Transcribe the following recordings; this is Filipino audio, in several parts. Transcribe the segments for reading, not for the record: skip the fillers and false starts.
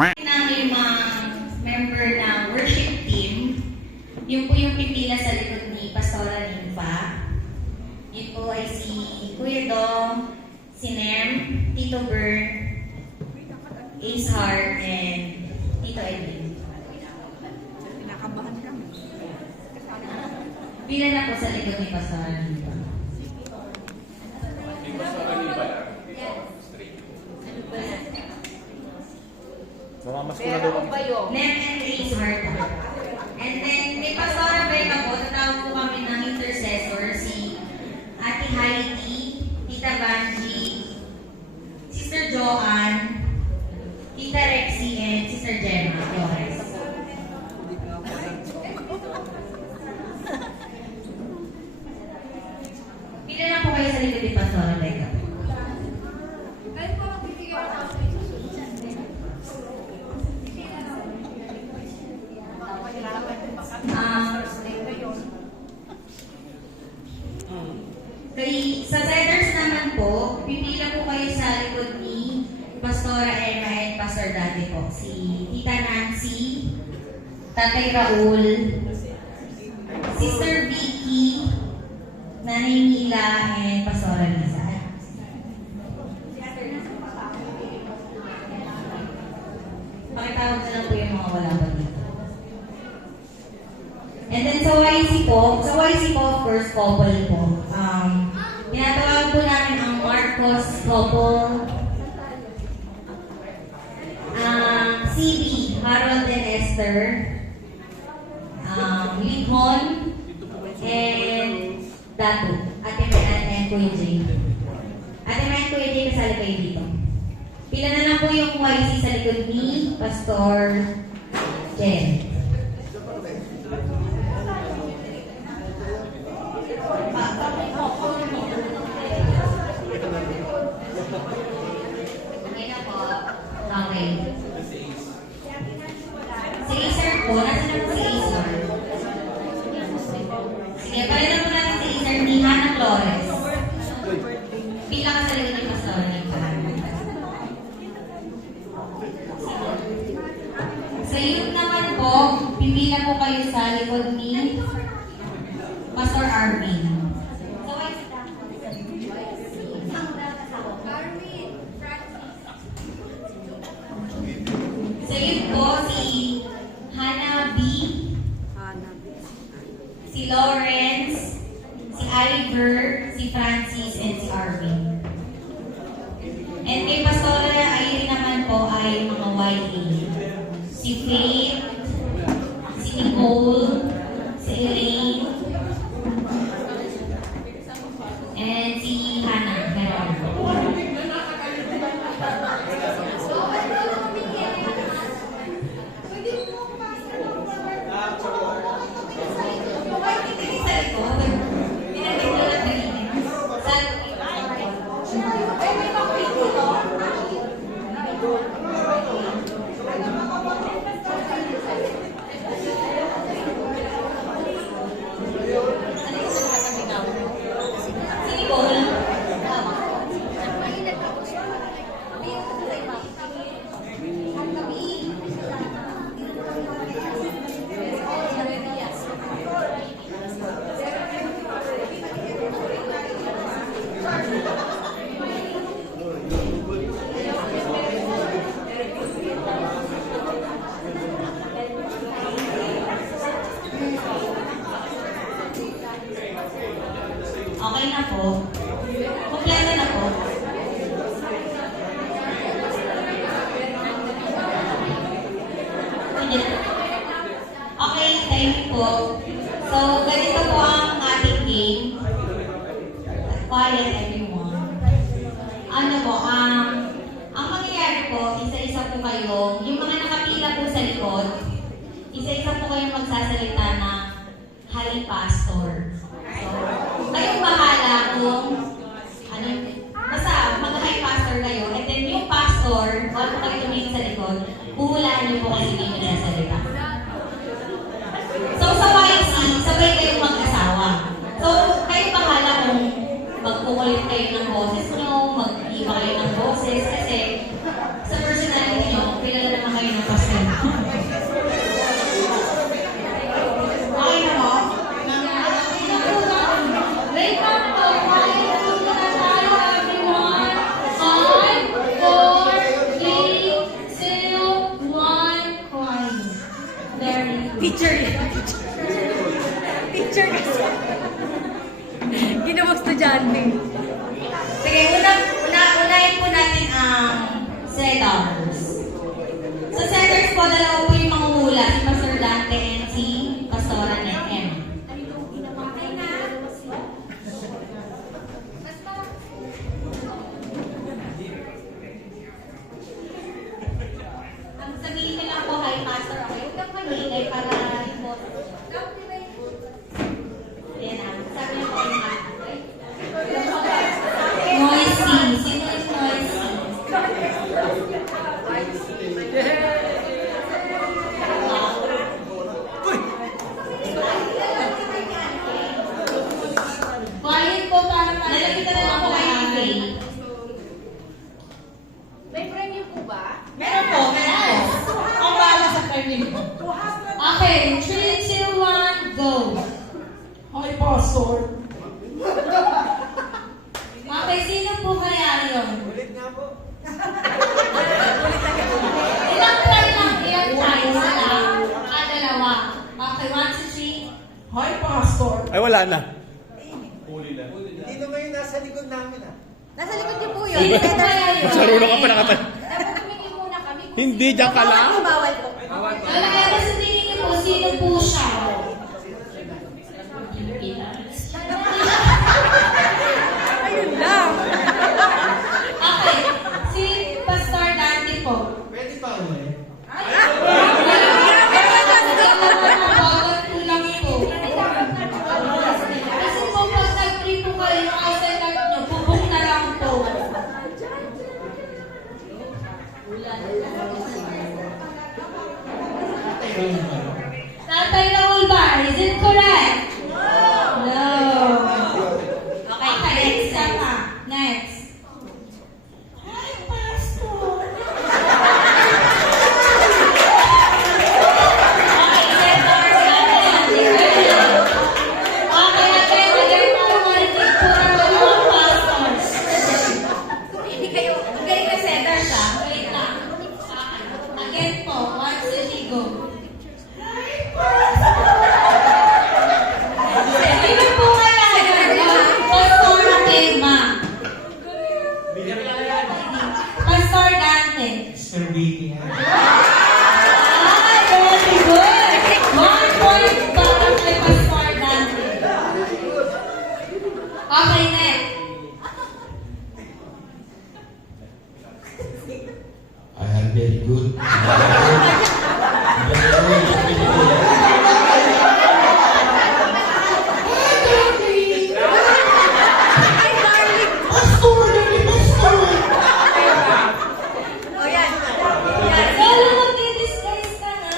Namin yung mga member ng worship team, yun po yung pipila sa likod ni Pastora Nympha. Yun po ay si Kuya Dong, si Nem, Tito Bern, Ace Heart, and Tito Edwin. Pinakabahan kami. Pila na po sa likod ni Pastora Nympha. Di Pastora Nympha lang? Straight. Mamamas ko na daw kami. Nem and Ace Heart. And then, may Pastora Becca po, tatawag po kami ng intercessor, si Ate Heidi, Tita Banji, Sister Joanne, Tita Rexy, and Sister Gemma Flores. Pila lang po kayo sa likod ni Pastora Becca. Sa Zedders naman po, pipila po kayo sa likod ni Pastora Emma and Pastor Daddy po. Si Tita Nancy, Tatay Raul, Sister Vicky, Nanay Mila, and Pastora Lisa. Pakitawag na lang po yung mga wala pa dito. And then sa YC po, of course, couple po. Tinatawag po namin ang Marcos couple, CB, Harold and Esther, Lincoln, and Datu, Ate Mayan and Kuya Jay. Ate Mayan and Kuya Jay, kasali kayo dito. Pila na lang po yung YC sa likod ni Pastor Jen. Okay. Si Acer po, nasa na po si Acer? Sige, palitan po natin si Acer ni Hannah Flores. Pila ka sa likod ni Pastor Nympha. Sa youth naman po, pipila po kayo sa likod ni Pastor Arvin. Sa youth po, si Hannah B, si Lawrence, si Oliver, si Francis, and si Arvin. And kay Pastora Irene naman po ay mga YA. Si Faith, si Nicole, si Elaine, and si Hannah. Okay na po. Kompleto na po. Okay, thank you po. So, ganito po ang ating game. Quiet everyone. Ano po, ang mangyayari po, isa-isa po kayo, yung mga nakapila po sa likod, isa-isa po kayong magsasalita ng Holy Pastor. So, kayong bahala kung ano, basta mag-high pastor kayo, and then yung pastor, bago kayo tumingin sa likod, huhulaan niyo po kasi hindi nila salita. So, sa YC, sabay kayong mag-asawa. So, kayo bahala kung magkukulit kayo ng boses nyo, mag-iba kayo ng boses, kasi sa personality nyo, kilala naman kayo Teacher yan. Teacher kasi. Ginawang estudyante. Sige, unahin po natin ang setters. Sa setters po, dalawa po yung mangungula, si Pastor Dante and si Pastora Nehem. Ang sabihin nila po, hi Pastor, okay? Huwag kang maningay para po. Ayan na, sabi niyo po yung okay? Noisy. Sino is noisy? Quiet po para nalapitan na lang po kayo ni Faye. May premium po ba? Meron po, meron po. Ang bahala sa premium po. Okay, 3, 2, 1, go. Hi, Pastor. Okay, sino po kaya yun? Ulit nga po. Ilang try lang, ilang tries na lang. Dalawa. Okay, 1, 2, 3. Hi, Pastor. Ay, wala na. Hindi naman yung nasa likod namin, ah. Nasa likod niyo po yun. Sino po kaya yun? Magsaruro ka pa nakapal. Dapat tumingin muna kami. Hindi, diyan ka lang. Bawal po. Wala kaya ba sa tingin niyo po, sino po siya? Ayun lang. Okay, si Pastor Dante po. Pwede pa ulit. Bawat kulang po. Kasi po pag nag-free po kayo, yung outside card nyo, bubuk na lang po. Tatay Raul Bar, is it correct? No. Okay, next ka. Next. Hi, Pastor. Okay, settlers. Okay, again, para marinig po ng dalawang pastors. Hindi kayo. Ang galing na setters, ah. Wait lang. Again po, 1, 2, 3, go. Sino po kaya yun? Pastor Emma. Pastor Dante. Mr. Witty, ha? Ah, very good. 1 point para kay Pastor Dante. Okay, next. I am very good. Ay, darling. O yan. Yan. Lalo mag-disguise ka na.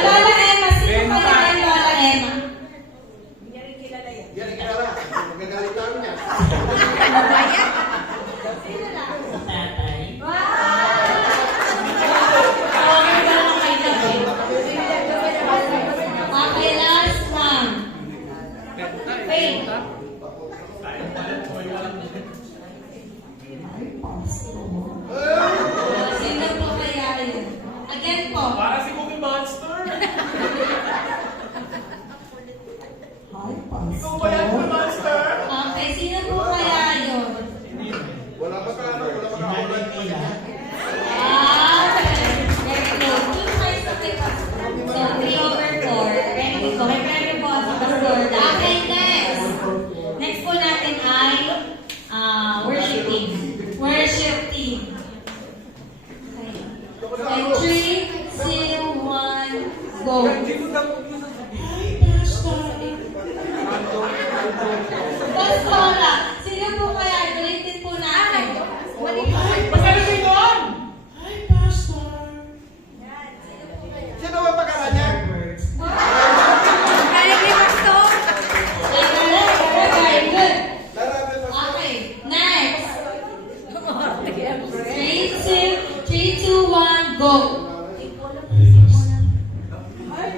Lola Emma, sino pa yan, Lola Emma? Yan, kilala. Magagalit tayo niya. Ayan. Okay, last one. Faith. Sino po kaya yun? Again po. Para si Cookie Monster. Hi, Pastor. Ikaw ba yan, Cookie Monster? Okay, sino po kaya yun? Wala pa ka, ano? Wala pa ka ulan niya. Very good. 2 points to pick up. So, 3/4. Ready po. May premyo po sa Pastor. Okay, next. Next po natin ay worship team. Worship team. Okay. And 3, 2, 1, go. Pastora, sino po kaya? Dalitin po natin. Hi, Pastor. Sino ba pagkaran niya? Galing ni Pastor. Very good. Larabi mo. Okay, next. 3, 2, 1, go. Ay, Pastor. Hi,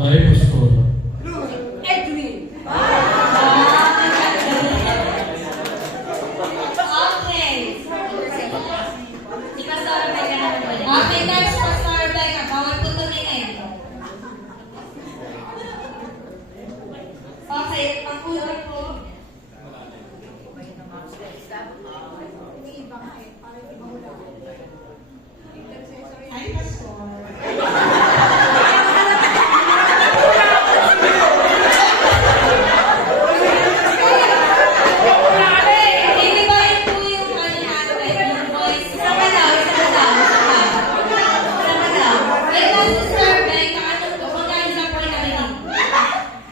Hi, Pastor. Edwin. Okay. Si Pastor Becca naman ulit. Okay, next, Pastor Becca. Bawal po tumingin. Okay, pagkulang po. Hi, Pastor. Ilibahin po yung ano natin, yung voice. Isa pa daw, isa pa daw, isa pa. Isa pa daw. Wait lang, Sister Becca, ano po? Kung isa po rin narinig.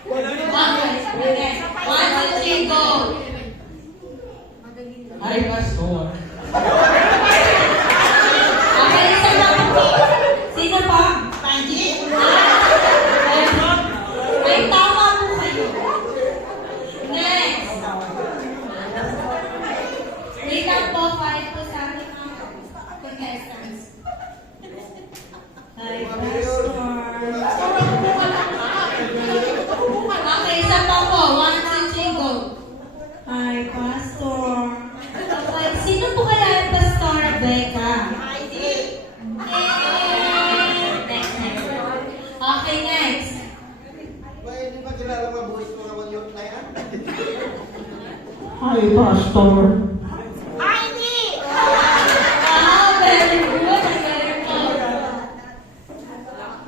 Okay, one, two, three, go. Hi, Pastor. Okay, isa pa po. Sino pa? Panji? Ay, tama po kayo. Next. Wait lang po, five po sa ating mga contestants. Hi, Pastor. Okay, isa pa po. One, two, three, go. Hi, Pastor. Okay, sino po kaya yung Pastor Becca? Next, next. Okay, next. Hindi ba kilala mga boys ko naman yung layan? Hi, Pastor. Ah, very good. Very good.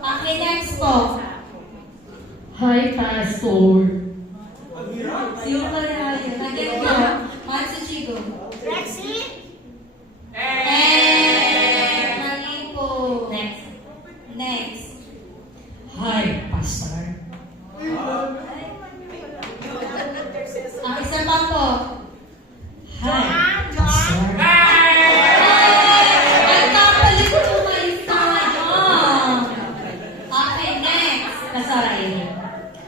Okay, next po. Hi, Pastor. Sino kaya yun? Again po. One, two, three, go. Mali po. Next. Next. Hi, Pastor. Isa pa po. Hi, Pastor. Nagkapalit po kayo tayo. Okay, next. Pastor Irene.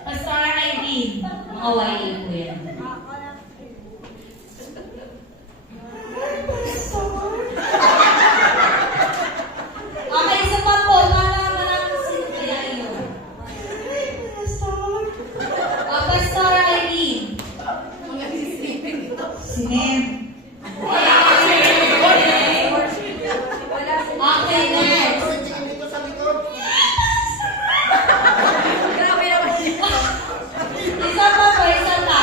Pastor Irene. Mga YA po yan. Okay, isa pa po. Para maraming sino kaya yun. Pastor Irene. Sinem. Okay, next. Tingin dito sa likod. Grabe naman siya. Isa pa po, isa pa.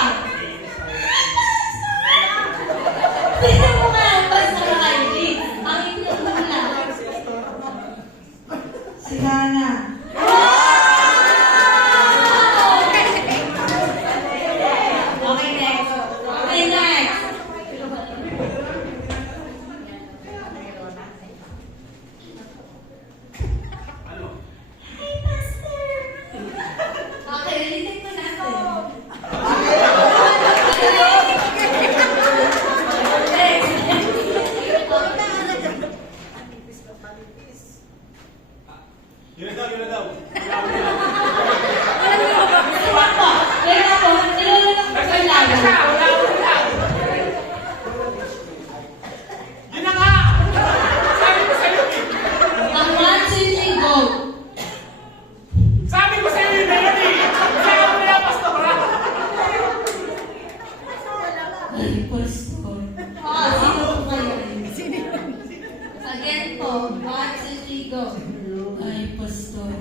Tingnan mo nga ang Pastor Irene. Ang itinula. Si Hana. Okay, next. Okay, next. Hi, Pastor. Okay, ulitin ko natin. Yun na daw. Wait lang po, nilulunok ko kayo lalo. Yun na nga! Sabi ko sa'yo eh! Ang one, two, three, go. Sabi ko sa'yo yun na yun eh! Sabi ko na Pastor ha! Ay, Pastor. Sino po kayo? Again po, one, two, three, go. Ay, Pastor.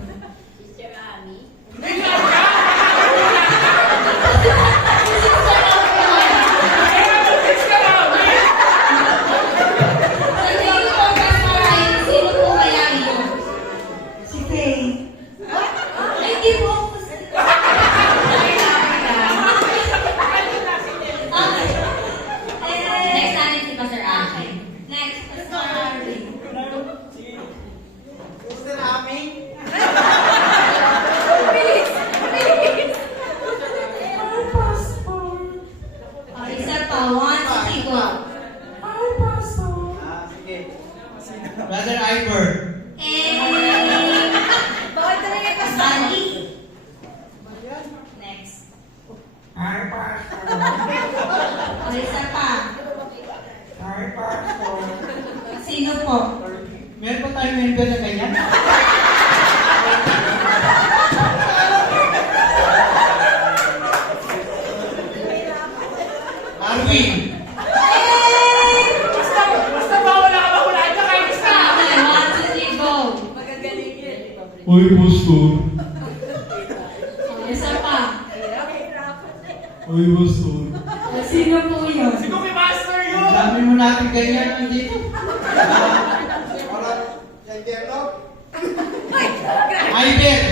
Sa tingin ko, Pastor Ryan, sino po kaya yun? Si Faye. Ay, di po ako si... Okay. Next natin si Pastor Ashley. Next, Pastor Ashley. Gusto na aming? Bilis! Bilis! Okay, isa pa. One, two, three, go. Sige. Brother Ivor. Bawal talaga yung kasama. Sandy. Next. Hi, Pastor. Okay, isa pa. Hi, Pastor. Sino po? Meron pa tayong member na ganyan? Uy, pastor. Isa pa. Uy, pastor. Sino po yun? Si Cookie Master Ang yun! dami mo natin ganyan nandito. Parang, yan Gerlo? Iber.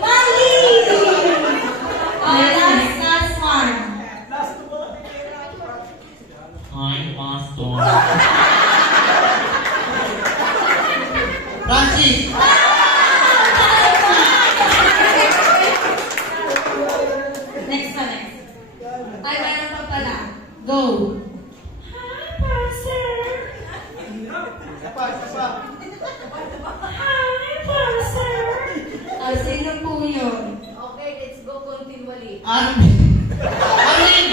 Mali! Last one. Hi, pastor. Francis. Next pa, next. Ay, meron pa pala. Go. Hi, Pastor. Isa pa, isa pa. Hi, Pastor. Sino po yun? Okay, let's go continually. Arvin. Arvin.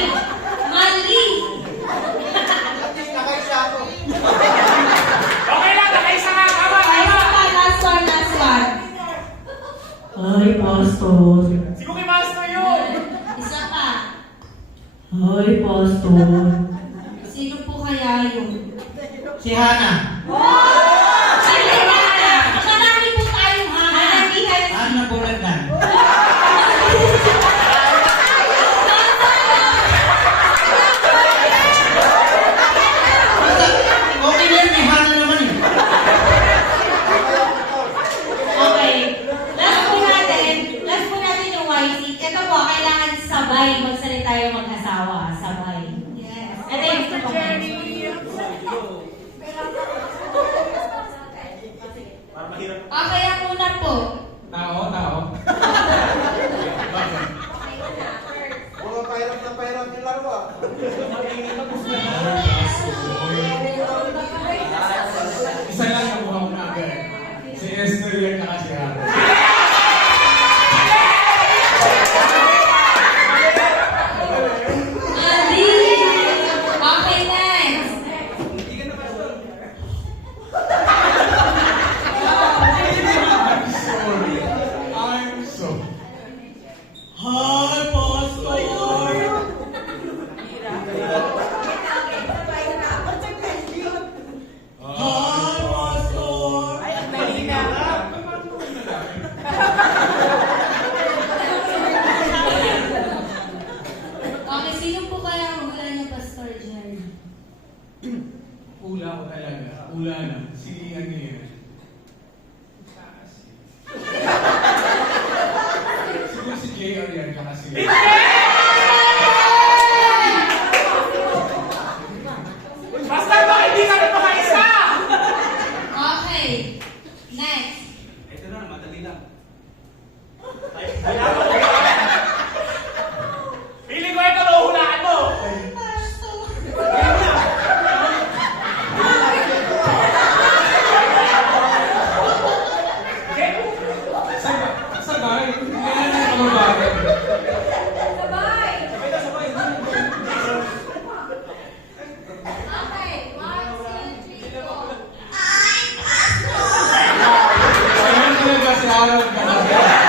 Mali! At least nakaisa ako. Okay lang, nakaisa nga. Tama, Ay, tama. isa pa. Last one, last one. Hi, pastor. Si Cookie Master yun! Isa pa. Hi, pastor. Sino po kaya yun? Si Hana. Ay, Hana! Marami po tayong Hana. Hana Bulacan. Okay na yun, may Hana naman eh. Okay. Last po natin yung YC. Ito po, kailangan sabay magsalita yung mag-asawa. Sabay. Yes. Ito yung gusto ko. Para mahirap. Okay, ako muna po. Tao. Puro pahirap na pahirap yung laro ah. Isa lang ang mukha ko na agad. Si Esther yan na kasi ako. Mali! Okay, next. I'm sorry. Hi, pastor. Hi, pastor. Okay, sino po kaya ang hula niya, Pastor Jerry? Ula ko talaga. Ula na. Si ano yun. Siguro si JR yan kasi. Basta ba hindi ka rin makaisa? Okay. Next. Ito na, madali lang. Pili ko ito, nahuhulaan mo. Sabay. Hindi na yung kababae. Sabay! Okay. 1, 2, 3, go. Ayun talaga si Aaron.